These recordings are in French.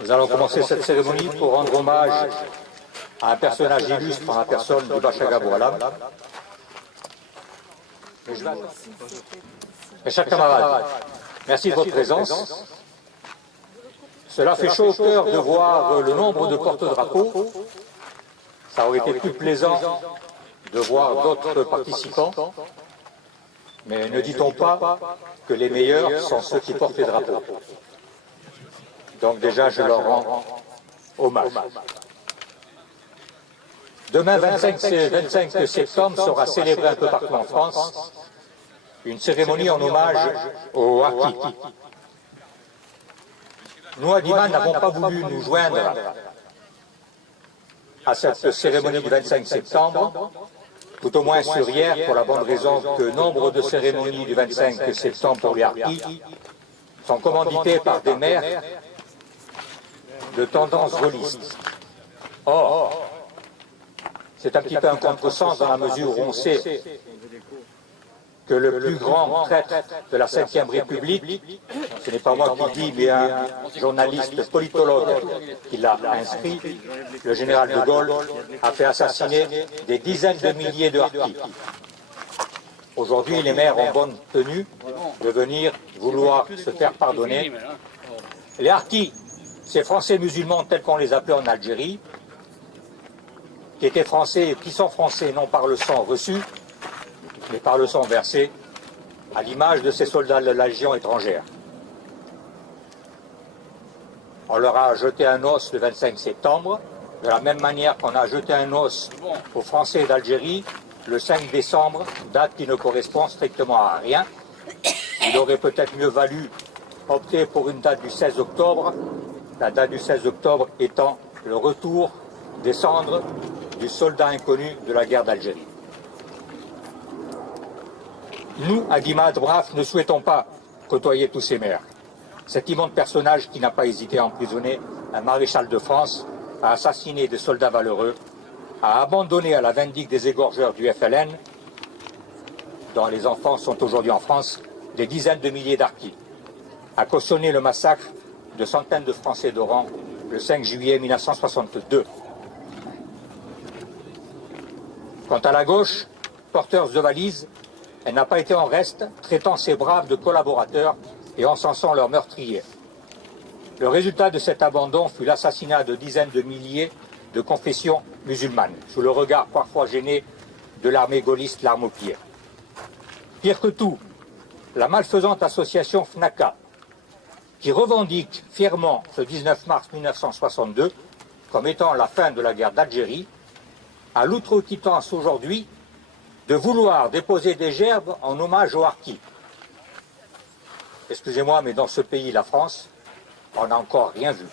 Nous allons commencer cette cérémonie pour rendre hommage à un personnage illustre en la personne du Bachaga Boualam. Mes chers camarades, merci de votre présence. Cela fait chaud au cœur de voir le nombre de porte-drapeaux. Ça aurait été plus plaisant de voir d'autres participants. Mais ne dit-on pas que les meilleurs sont ceux qui portent les drapeaux? Donc déjà, je leur rends hommage. Demain, 25 septembre, sera célébrée un peu partout en France une cérémonie en hommage aux Harkis. Nous, à Dima, n'avons pas voulu nous joindre à cette cérémonie du 25 septembre, tout au moins sur hier, pour la bonne raison que nombre de cérémonies du 25 septembre pour les Harkis sont commanditées par des maires de tendance gaulliste. Or, c'est un petit peu un contresens dans la mesure où on sait que le plus grand traître de la Ve République, ce n'est pas moi qui dis, mais un journaliste politologue qui l'a inscrit, le général de Gaulle, a fait assassiner des dizaines de milliers de Harkis. Aujourd'hui, les maires ont bonne tenue de venir vouloir se faire pardonner. Les Harkis, ces Français musulmans tels qu'on les appelait en Algérie, qui étaient Français et qui sont Français non par le sang reçu, mais par le sang versé, à l'image de ces soldats de la Légion étrangère. On leur a jeté un os le 25 septembre, de la même manière qu'on a jeté un os aux Français d'Algérie le 5 décembre, date qui ne correspond strictement à rien. Il aurait peut-être mieux valu opter pour une date du 16 octobre, la date du 16 octobre étant le retour des cendres du soldat inconnu de la guerre d'Algérie. Nous, à Dima Braf, ne souhaitons pas côtoyer tous ces maires. Cet immonde personnage qui n'a pas hésité à emprisonner un maréchal de France, à assassiner des soldats valeureux, à abandonner à la vindicte des égorgeurs du FLN, dont les enfants sont aujourd'hui en France, des dizaines de milliers d'Harkis, a cautionné le massacre de centaines de Français d'Oran le 5 juillet 1962. Quant à la gauche, porteuse de valises, elle n'a pas été en reste, traitant ses braves de collaborateurs et encensant leurs meurtriers. Le résultat de cet abandon fut l'assassinat de dizaines de milliers de confessions musulmanes, sous le regard parfois gêné de l'armée gaulliste l'arme au pied. Pire que tout, la malfaisante association FNACA, qui revendique fièrement ce 19 mars 1962 comme étant la fin de la guerre d'Algérie, a l'outrecuidance aujourd'hui de vouloir déposer des gerbes en hommage aux Harkis. Excusez-moi, mais dans ce pays, la France, on n'a encore rien vu.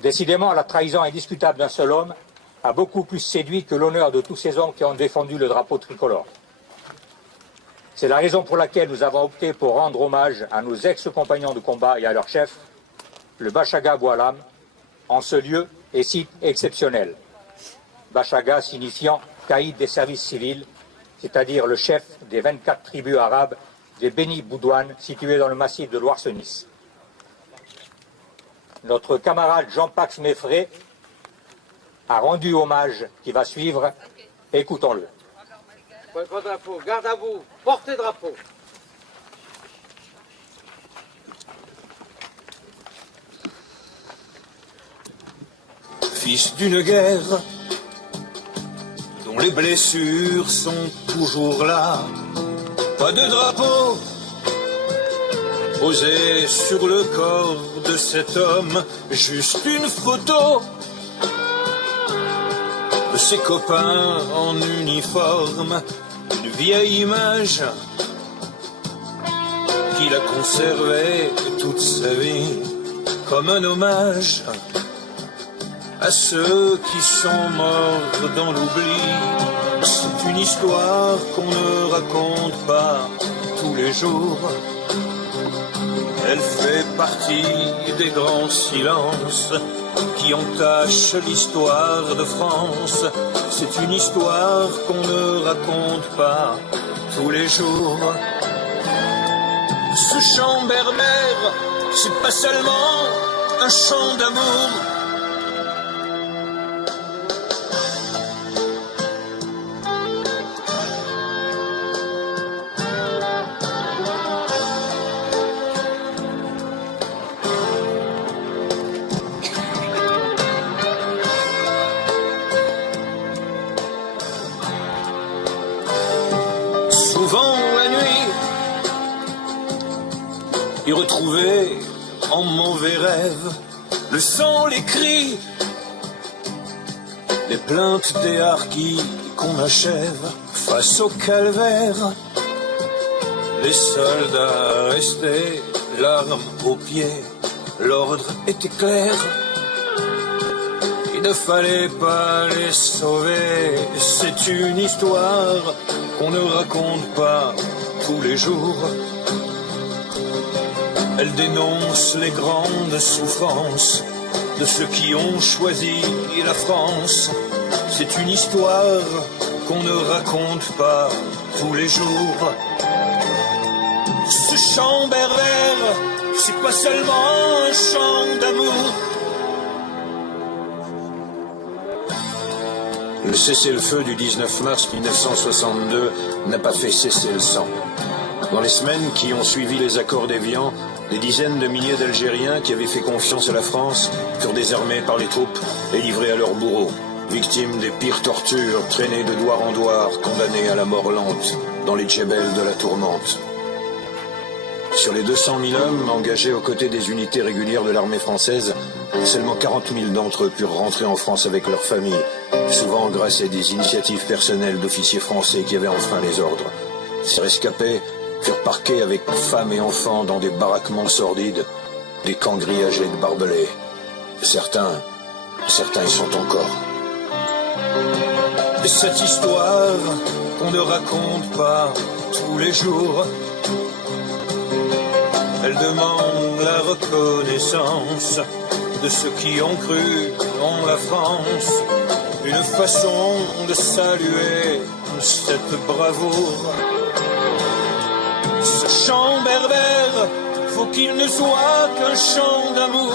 Décidément, la trahison indiscutable d'un seul homme a beaucoup plus séduit que l'honneur de tous ces hommes qui ont défendu le drapeau tricolore. C'est la raison pour laquelle nous avons opté pour rendre hommage à nos ex-compagnons de combat et à leur chef, le Bachaga Boualam, en ce lieu et site exceptionnel. Bachaga signifiant caïd des services civils, c'est-à-dire le chef des 24 tribus arabes des Beni Boudouane, situées dans le massif de Loarsenis. Notre camarade Jean-Pax Meffré a rendu hommage qui va suivre. Écoutons-le. Drapeau, garde à vous, portez drapeau. Fils d'une guerre dont les blessures sont toujours là, pas de drapeau posé sur le corps de cet homme, juste une photo de ses copains en uniforme, une vieille image qu'il a conservée toute sa vie comme un hommage à ceux qui sont morts dans l'oubli. C'est une histoire qu'on ne raconte pas tous les jours. Elle fait partie des grands silences qui entachent l'histoire de France. C'est une histoire qu'on ne raconte pas tous les jours. Ce chant berbère, c'est pas seulement un chant d'amour. Souvent la nuit, y retrouver en mauvais rêve le sang, les cris, les plaintes des harkis qu'on achève face au calvaire. Les soldats restaient, l'arme aux pieds, l'ordre était clair. Il ne fallait pas les sauver, c'est une histoire qu'on ne raconte pas tous les jours. Elle dénonce les grandes souffrances de ceux qui ont choisi la France. C'est une histoire qu'on ne raconte pas tous les jours. Ce chant berbère, c'est pas seulement un chant d'amour. Le cessez-le-feu du 19 mars 1962 n'a pas fait cesser le sang. Dans les semaines qui ont suivi les accords d'Évian, des dizaines de milliers d'Algériens qui avaient fait confiance à la France furent désarmés par les troupes et livrés à leurs bourreaux, victimes des pires tortures, traînés de douar en douar, condamnés à la mort lente dans les djebels de la tourmente. Sur les 200 000 hommes engagés aux côtés des unités régulières de l'armée française, seulement 40 000 d'entre eux purent rentrer en France avec leurs familles, souvent grâce à des initiatives personnelles d'officiers français qui avaient enfreint les ordres. Ces rescapés furent parqués avec femmes et enfants dans des baraquements sordides, des camps grillagés de barbelés. Certains y sont encore. Et cette histoire qu'on ne raconte pas tous les jours, elle demande la reconnaissance de ceux qui ont cru en la France, une façon de saluer cette bravoure. Ce chant berbère, faut qu'il ne soit qu'un chant d'amour.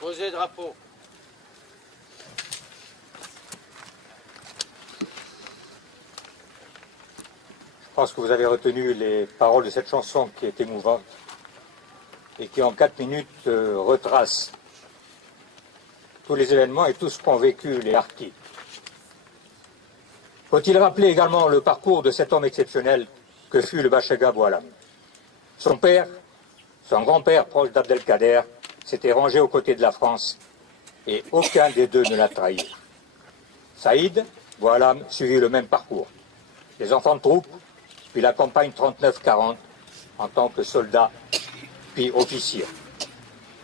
Posez drapeau. Je pense que vous avez retenu les paroles de cette chanson qui est émouvante et qui en 4 minutes retrace tous les événements et tout ce qu'ont vécu les harkis. Faut-il rappeler également le parcours de cet homme exceptionnel que fut le Bachaga Boualam. Son père, son grand-père proche d'Abdelkader, s'était rangé aux côtés de la France et aucun des deux ne l'a trahi. Saïd Boualam suivit le même parcours. Les enfants de troupe, puis la campagne 39-40 en tant que soldat, puis officier.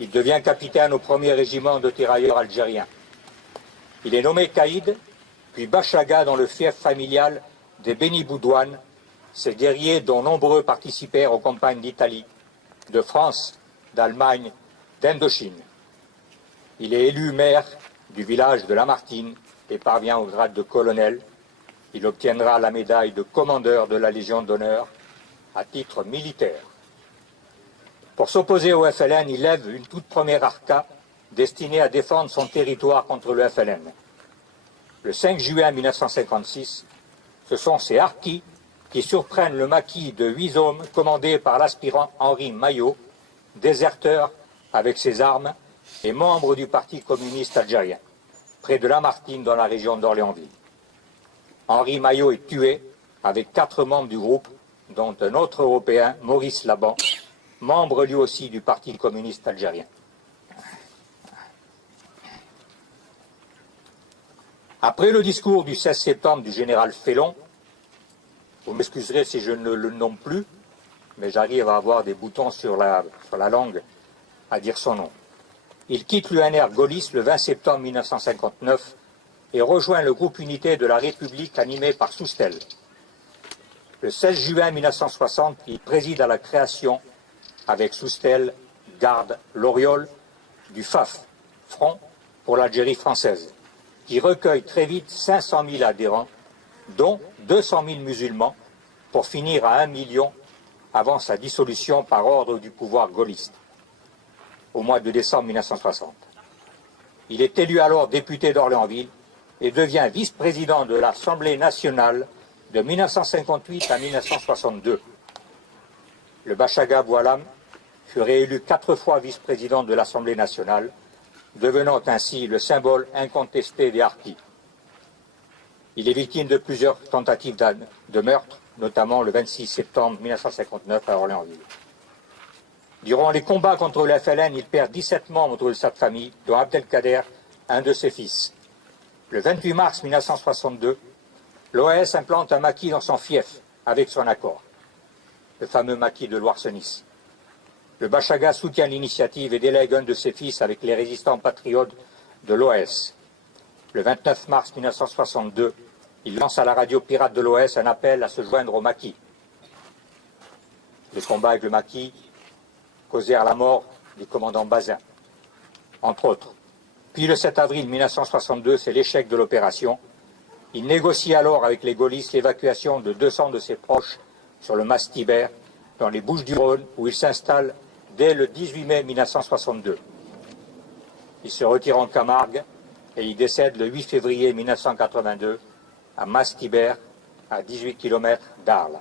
Il devient capitaine au 1er régiment de tirailleurs algériens. Il est nommé caïd, puis Bachaga dans le fief familial des Béni Boudouane, ces guerriers dont nombreux participèrent aux campagnes d'Italie, de France, d'Allemagne, d'Indochine. Il est élu maire du village de Lamartine et parvient au grade de colonel. Il obtiendra la médaille de commandeur de la Légion d'honneur à titre militaire. Pour s'opposer au FLN, il lève une toute première arca destinée à défendre son territoire contre le FLN. Le 5 juin 1956, ce sont ces harkis qui surprennent le maquis de 8 hommes commandé par l'aspirant Henri Maillot, déserteur avec ses armes et membre du Parti communiste algérien, près de Lamartine dans la région d'Orléansville. Henri Maillot est tué avec 4 membres du groupe, dont un autre Européen, Maurice Laban, membre lui aussi du Parti communiste algérien. Après le discours du 16 septembre du général Félon, vous m'excuserez si je ne le nomme plus, mais j'arrive à avoir des boutons sur la langue à dire son nom. Il quitte l'UNR gaulliste le 20 septembre 1959 et rejoint le groupe unité de la République animé par Soustelle. Le 16 juin 1960, il préside à la création, avec Soustelle, Garde, Loriol, du FAF, Front pour l'Algérie française, qui recueille très vite 500 000 adhérents, dont 200 000 musulmans, pour finir à 1 million avant sa dissolution par ordre du pouvoir gaulliste, au mois de décembre 1960. Il est élu alors député d'Orléansville et devient vice-président de l'Assemblée nationale de 1958 à 1962. Le Bachaga Boualam fut réélu 4 fois vice-président de l'Assemblée nationale, devenant ainsi le symbole incontesté des harkis. Il est victime de plusieurs tentatives de meurtre, notamment le 26 septembre 1959 à Orléansville. Durant les combats contre le FLN, il perd 17 membres de sa famille, dont Abdelkader, un de ses fils. Le 28 mars 1962, l'OAS implante un maquis dans son fief, avec son accord, le fameux maquis de Loarsenis. Le Bachaga soutient l'initiative et délègue un de ses fils avec les résistants patriotes de l'OAS. Le 29 mars 1962, il lance à la radio pirate de l'OAS un appel à se joindre au maquis. Les combats avec le maquis causèrent la mort du commandant Bazin, entre autres. Puis le 7 avril 1962, c'est l'échec de l'opération. Il négocie alors avec les gaullistes l'évacuation de 200 de ses proches sur le Mas Tibère, dans les Bouches-du-Rhône, où il s'installe dès le 18 mai 1962. Il se retire en Camargue et il décède le 8 février 1982 à Mas Tibère, à 18 km d'Arles.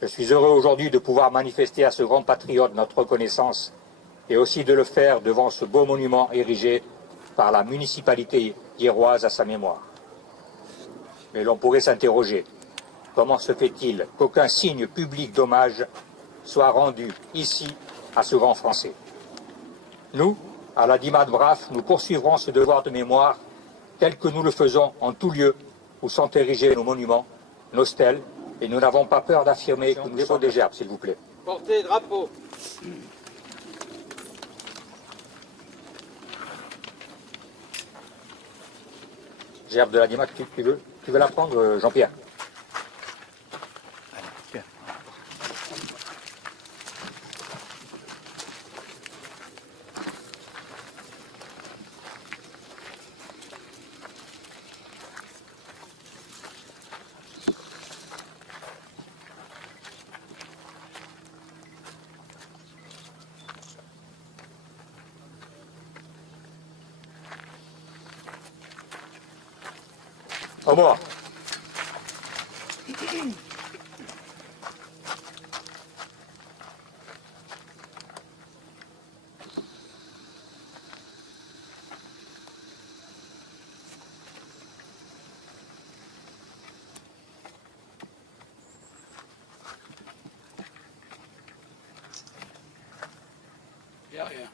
Je suis heureux aujourd'hui de pouvoir manifester à ce grand patriote notre reconnaissance et aussi de le faire devant ce beau monument érigé par la municipalité hiéroise à sa mémoire. Mais l'on pourrait s'interroger, comment se fait-il qu'aucun signe public d'hommage soit rendu ici à ce grand Français? Nous, à la Dima de Braf, nous poursuivrons ce devoir de mémoire tel que nous le faisons en tout lieu où sont érigés nos monuments, nos stèles, et nous n'avons pas peur d'affirmer que nous sommes des gerbes, s'il vous plaît. Portez drapeau. Gerbe de la Dima, tu veux la prendre, Jean-Pierre? Au revoir. Derrière.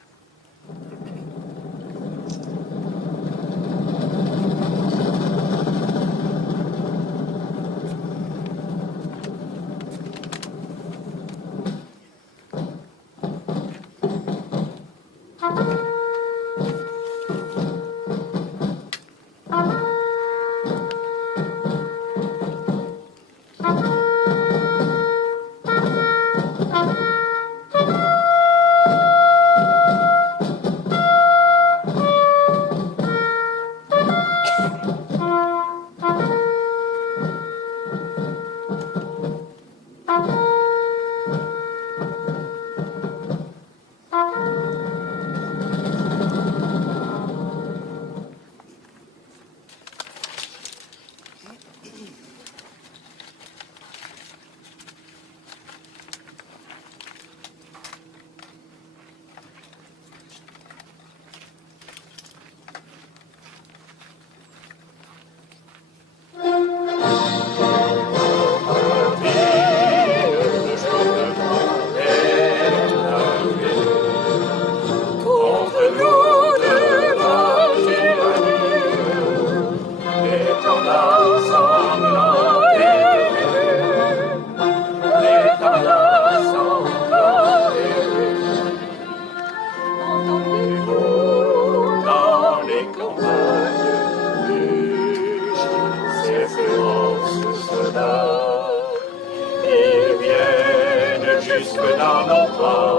nos pas,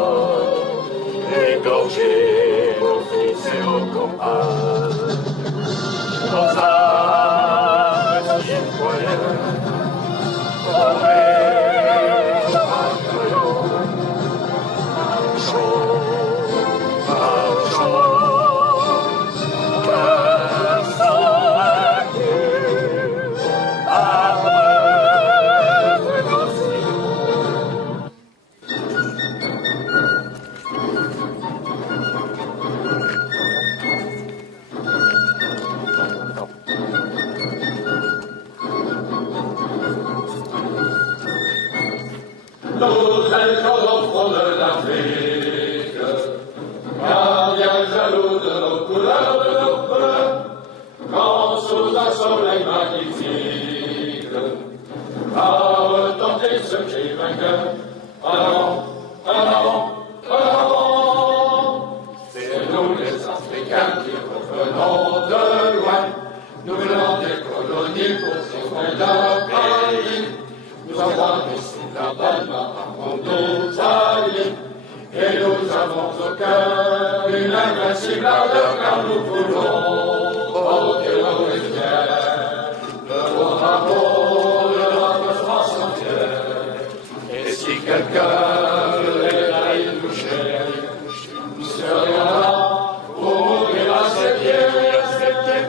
égorger nos fils et au combat. Nos âmes citoyennes, formées par Guillaume, Nous étions au front de l'Afrique, gardiens jaloux de nos couleurs, quand sous un soleil magnifique, a retenti ce cri vainqueur, en avant, en avant, en avant. C'est nous les Africains qui revenons de loin, nous venons des colonies pour sauver leur pays. Nous avons ici la Balma avant nos alliés, et nous avons au cœur une invincible ardeur, car nous voulons porter nos rivières, le beau drapeau de notre France entière. Et si quelqu'un voulait aller toucher, nous serions là pour mourir à ses pieds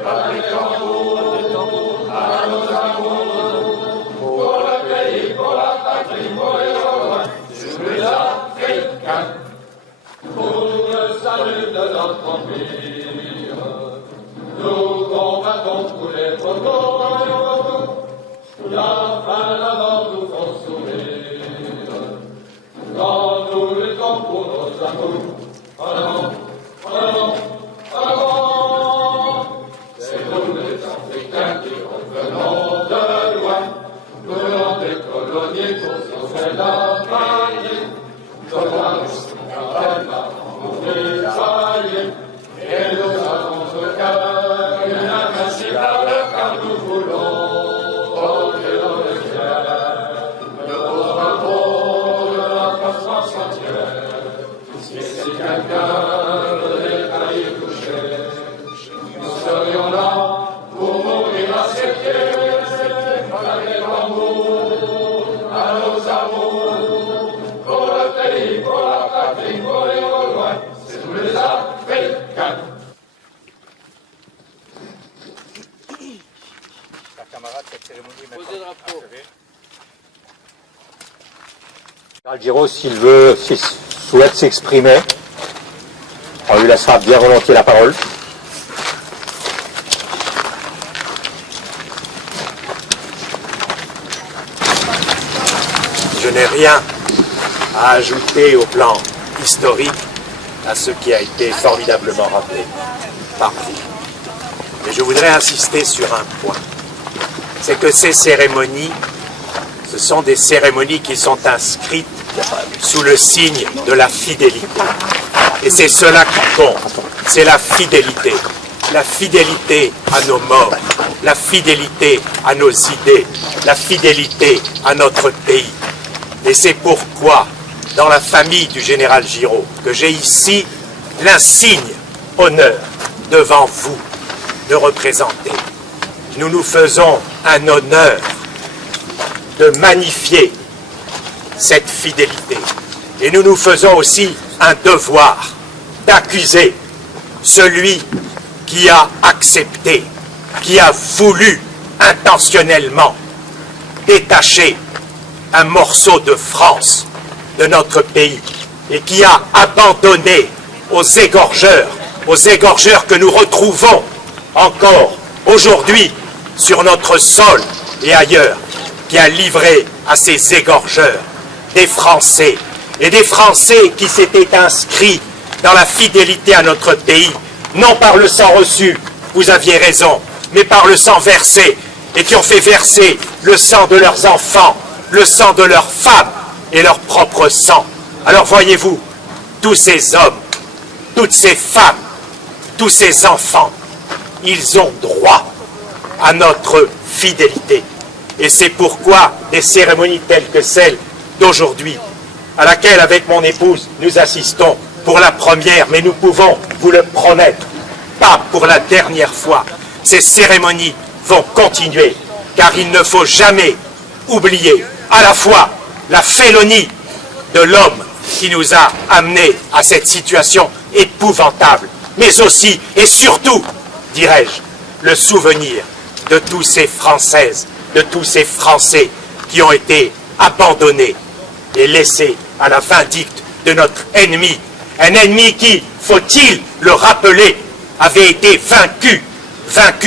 par les tambours, à nos amours, pour le pays, pour la patrie, pour les Romains, sur les Africains, pour le salut de notre empire. Nous combattons tous les propos, la fin, la mort nous font sourire. Quand nous luttons pour nos amours, en avant, en avant, en avant. C'est nous les Africains qui revenons de loin, nous venons des colonies pour sauver la patrie. Nous avons ici la Balma pour les alliés, et nous avons au cœur une invincible ardeur, car nous voulons porter nos rivières, le beau drapeau de notre France entière. Et si quelqu'un venait à y toucher, nous serions là pour mourir à ses pieds, par les tambours, à nos amours, pour le pays, pour la patrie, pour les Gaulois, c'est tous les Africains. Camarade, cette cérémonie est Posez le drapeau. Charles Giraud, s'il souhaite s'exprimer, on lui laissera bien volontiers la parole. Je n'ai rien à ajouter au plan historique à ce qui a été formidablement rappelé par vous. Mais je voudrais insister sur un point. C'est que ces cérémonies, ce sont des cérémonies qui sont inscrites sous le signe de la fidélité. Et c'est cela qui compte, c'est la fidélité. La fidélité à nos morts, la fidélité à nos idées, la fidélité à notre pays. Et c'est pourquoi, dans la famille du général Giraud, que j'ai ici l'insigne honneur devant vous de représenter. Nous nous faisons un honneur de magnifier cette fidélité. Et nous nous faisons aussi un devoir d'accuser celui qui a accepté, qui a voulu intentionnellement détacher un morceau de France de notre pays et qui a abandonné aux égorgeurs que nous retrouvons encore aujourd'hui sur notre sol et ailleurs, qui a livré à ces égorgeurs des Français, et des Français qui s'étaient inscrits dans la fidélité à notre pays, non par le sang reçu, vous aviez raison, mais par le sang versé, et qui ont fait verser le sang de leurs enfants, le sang de leurs femmes et leur propre sang. Alors voyez-vous, tous ces hommes, toutes ces femmes, tous ces enfants, ils ont droit à notre fidélité. Et c'est pourquoi des cérémonies telles que celle d'aujourd'hui à laquelle, avec mon épouse, nous assistons pour la première, mais nous pouvons vous le promettre, pas pour la dernière fois. Ces cérémonies vont continuer, car il ne faut jamais oublier à la fois la félonie de l'homme qui nous a amenés à cette situation épouvantable, mais aussi et surtout, dirais-je, le souvenir de tous ces Françaises, de tous ces Français qui ont été abandonnés et laissés à la vindicte de notre ennemi. Un ennemi qui, faut-il le rappeler, avait été vaincu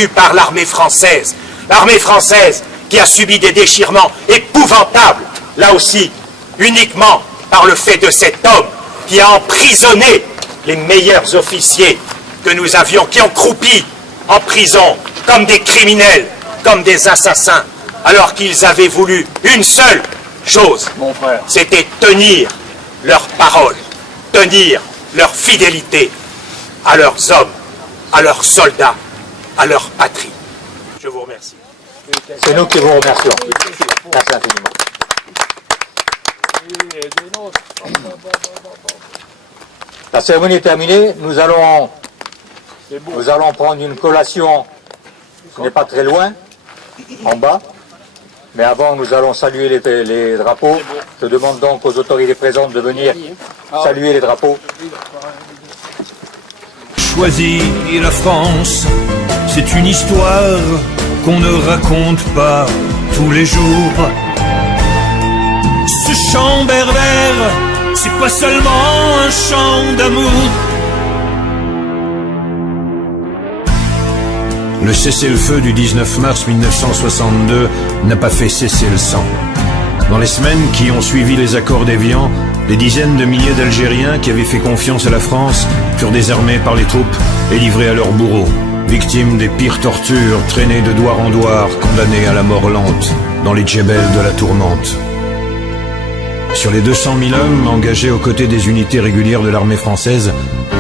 par l'armée française. L'armée française qui a subi des déchirements épouvantables, là aussi, uniquement par le fait de cet homme qui a emprisonné les meilleurs officiers que nous avions, qui ont croupi en prison comme des criminels, comme des assassins, alors qu'ils avaient voulu une seule chose, c'était tenir leur parole, tenir leur fidélité à leurs hommes, à leurs soldats, à leur patrie. Je vous remercie. C'est nous qui vous remercions. Merci infiniment. La cérémonie est terminée. Nous allons prendre une collation qui n'est pas très loin, en bas. Mais avant, nous allons saluer les drapeaux. Je demande donc aux autorités présentes de venir saluer les drapeaux. Choisis la France, c'est une histoire qu'on ne raconte pas tous les jours. Ce chant berbère, c'est pas seulement un chant d'amour. Le cessez-le-feu du 19 mars 1962 n'a pas fait cesser le sang. Dans les semaines qui ont suivi les accords d'Évian, des dizaines de milliers d'Algériens qui avaient fait confiance à la France furent désarmés par les troupes et livrés à leurs bourreaux, victimes des pires tortures, traînés de douar en douar, condamnés à la mort lente dans les djebels de la tourmente. Sur les 200 000 hommes engagés aux côtés des unités régulières de l'armée française,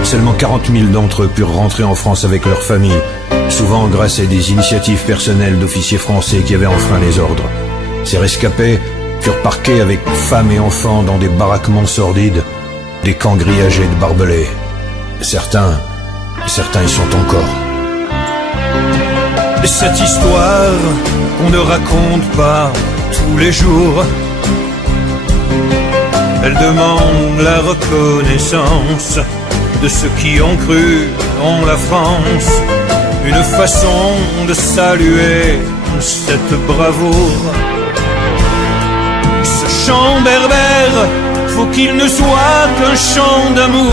seulement 40 000 d'entre eux purent rentrer en France avec leurs familles, souvent grâce à des initiatives personnelles d'officiers français qui avaient enfreint les ordres. Ces rescapés furent parqués avec femmes et enfants dans des baraquements sordides, des camps grillagés de barbelés. Certains y sont encore. Cette histoire qu'on ne raconte pas tous les jours, elle demande la reconnaissance de ceux qui ont cru en la France, une façon de saluer cette bravoure. Ce chant berbère, faut qu'il ne soit qu'un chant d'amour.